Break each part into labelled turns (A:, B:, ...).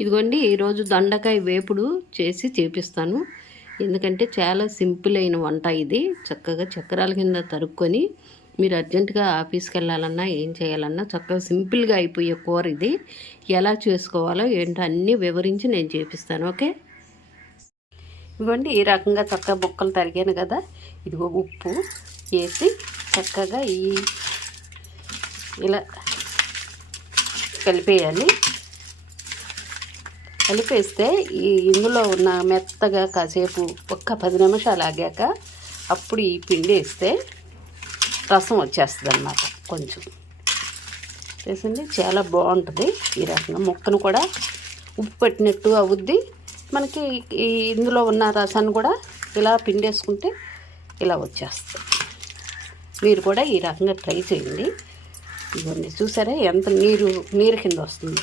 A: ఇదిగోండి ఈరోజు దొండకాయ వేపుడు చేసి చేపిస్తాను. ఎందుకంటే చాలా సింపుల్ అయిన వంట ఇది. చక్కగా చక్రాల కింద తరుక్కొని మీరు అర్జెంటుగా ఆఫీస్కి వెళ్ళాలన్నా ఏం చేయాలన్నా చక్కగా సింపుల్గా అయిపోయే కూర ఇది. ఎలా చేసుకోవాలో ఏంటో అన్నీ వివరించి నేను చేపిస్తాను ఓకే? ఇవ్వండి ఈ రకంగా చక్కగా బొక్కలు తరిగాను కదా. ఇదిగో ఉప్పు వేసి చక్కగా ఈ ఇలా కలిపేయాలి. కలిపేస్తే ఈ ఇందులో ఉన్న మెత్తగా కాసేపు ఒక్క పది నిమిషాలు ఆగాక అప్పుడు ఈ పిండి వేస్తే రసం వచ్చేస్తుంది అన్నమాట కొంచెం. తెలిసింది చాలా బాగుంటుంది. ఈ రకంగా ముక్కను కూడా ఉప్పు పెట్టినట్టు అవుద్ది. మనకి ఈ ఇందులో ఉన్న రసాన్ని కూడా ఇలా పిండేసుకుంటే ఇలా వచ్చేస్తుంది. మీరు కూడా ఈ రకంగా ట్రై చేయండి. ఇవన్నీ చూసారా ఎంత నీరు నీరు కింద వస్తుంది.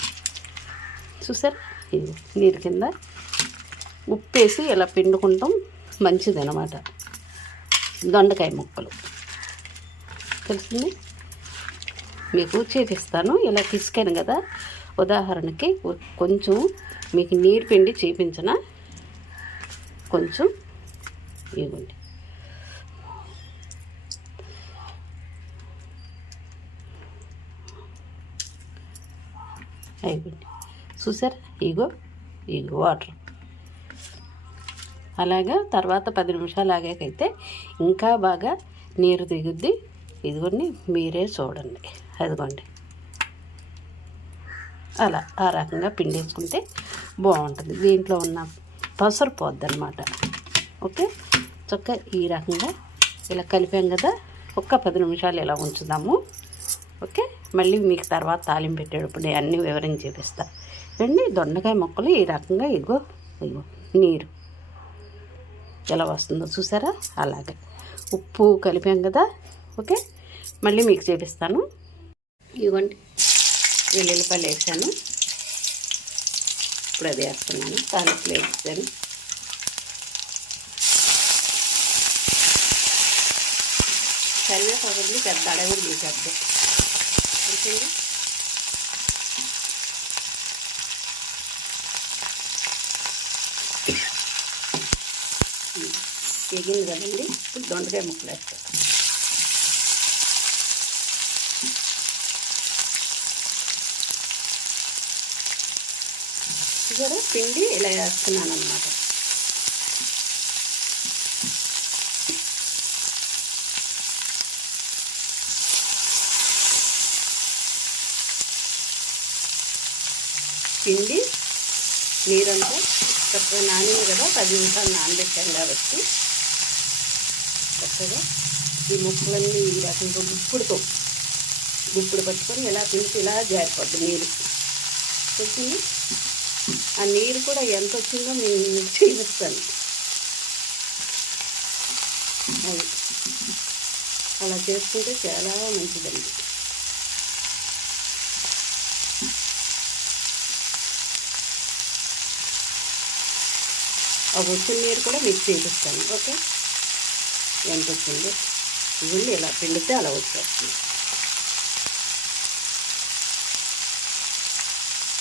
A: చూసారా? నీరు కింద ఉప్పు వేసి ఇలా పిండుకుంటాం. మంచిది అనమాట దొండకాయ ముక్కలు. తెలిసింది మీకు చేపిస్తాను. ఇలా తీసుకాను కదా. ఉదాహరణకి కొంచెం మీకు నీరు పిండి చేపించిన కొంచెం ఇవ్వండి. అయిపోయింది. చూసారా? ఇగో ఇగో వాటర్. అలాగా తర్వాత పది నిమిషాలు ఆగాకైతే ఇంకా బాగా నీరు దిగుద్ది. ఇదిగోండి మీరే చూడండి. అదిగోండి. అలా ఆ రకంగా పిండేసుకుంటే బాగుంటుంది. దీంట్లో ఉన్న పసరు పోద్ది ఓకే? చక్క ఈ రకంగా ఇలా కలిపాం కదా. ఒక్క పది నిమిషాలు ఇలా ఉంచుదాము. ఓకే? మళ్ళీ మీకు తర్వాత తాలింపు పెట్టేటప్పుడు నేను అన్నీ వివరించి చూపిస్తాను రండి దొండకాయ మొక్కలు ఈ రకంగా ఇగో ఇగో నీరు. ఎలా వస్తుందో చూసారా? అలాగే. ఉప్పు కలిపాం కదా? ఓకే? మళ్ళీ మీకు చేపిస్తాను. ఇవ్వండి వెల్లుల్లిపాయలు వేసాను. ఇప్పుడు అది వేస్తున్నాను. తాలింపులు వేసాను. కరివేపాకు పెద్ద అడవులు తీసేద్దాం తెగింది కదండి. ఇప్పుడు దొండకాయ ముక్కలు వేస్తాం. చూసారా పిండి ఇలా వేస్తున్నాను అనమాట పిండి నీరంతా చక్కగా నానింది కదా పది నిమిషాలు నానబెట్టాం కాబట్టి చక్కగా ఈ ముక్కలన్నీ ఈ రకంగా గుప్పుడుతో గుప్పుడు పట్టుకొని ఇలా పిలిచి ఇలా జారిపోద్ది నీరు. వచ్చింది ఆ నీరు కూడా ఎంత వచ్చిందో నేను మీకు చూపిస్తాను. అది అలా చేసుకుంటే చాలా మంచిదండి. ఆ వచ్చిన నీరు కూడా మీకు చూపిస్తాను ఓకే? ఎంత వచ్చిందో ఇవన్నీ ఇలా పిండితే అలా వచ్చేస్తుంది.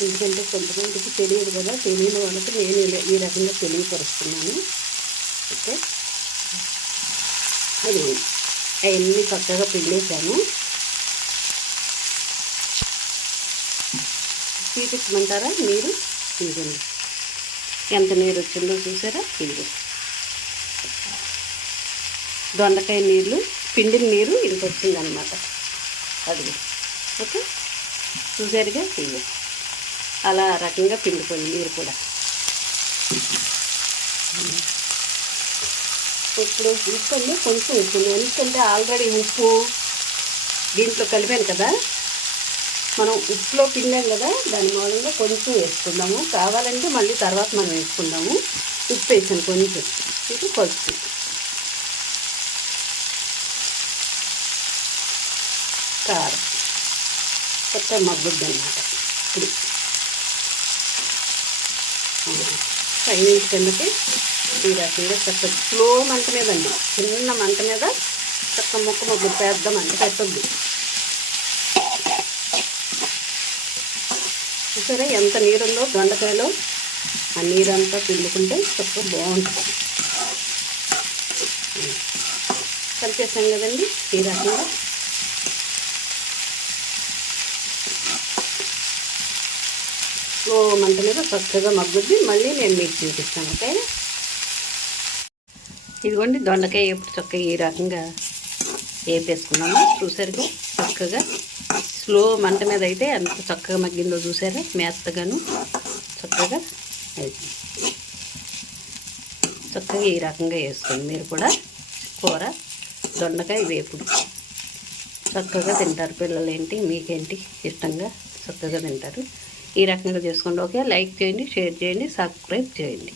A: ఎందుకంటే కొంతమందికి తెలియదు కదా తెలియని వాళ్ళకి నేను ఈ రకంగా తెలియపరుస్తున్నాను ఓకే? అది అవన్నీ చక్కగా పిండేశాను. చూపించమంటారా మీరు? చూడండి ఎంత నీరు వచ్చిందో చూసారా? ఇదిగో. దొండకాయ నీళ్ళు పిండిన నీరు ఇంత వచ్చిందనమాట అది ఓకే? చూసారుగా? ఇదిగో. అలా రకంగా పిండిపోయింది నీరు కూడా. ఇప్పుడు ఉప్పండి కొంచెం ఉప్పు. ఎందుకంటే ఆల్రెడీ ఉప్పు దీంట్లో కలిపాను కదా. మనం ఉప్పులో పిండాం కదా దాని మూలంగా కొంచెం వేసుకుందాము. కావాలంటే మళ్ళీ తర్వాత మనం వేసుకుందాము. ఉప్పు వేసాను కొంచెం. ఇది పసుపు. కారం. కొత్త మగ్గుద్ది అనమాట ఇప్పుడు పైన కిందకి తీరా తీరా చక్క స్లో మంట మీద అండి. చిన్న మంట మీద చక్క మొక్క మొగ్గు పెద్ద మంట పెట్టద్దు చూసారా? ఎంత నీరుందో దొండకాయలో. ఆ నీరంతా పిండుకుంటే చక్కగా బాగుంటుంది. కలిపేసాం కదండి ఈ రకంగా. స్లో మంట మీద చక్కగా మగ్గుద్ది. మళ్ళీ నేను మీకు చూపిస్తాను ఓకే? ఇదిగోండి దొండకాయ ఎప్పుడు చక్కగా ఈ రకంగా వేపేసుకున్నాము. చూసరికి చక్కగా స్లో మంట మీద అయితే ఎంత చక్కగా మగ్గిందో చూసారా? మెత్తగాను. చక్కగా చక్కగా ఈ రకంగా వేసుకోండి మీరు కూడా. కూర దొండకాయ వేపుడు. చక్కగా తింటారు పిల్లలు ఏంటి? మీకేంటి ఇష్టంగా చక్కగా తింటారు. ఈ రకంగా చేసుకోండి. ఓకే? లైక్ చేయండి షేర్ చేయండి సబ్స్క్రైబ్ చేయండి.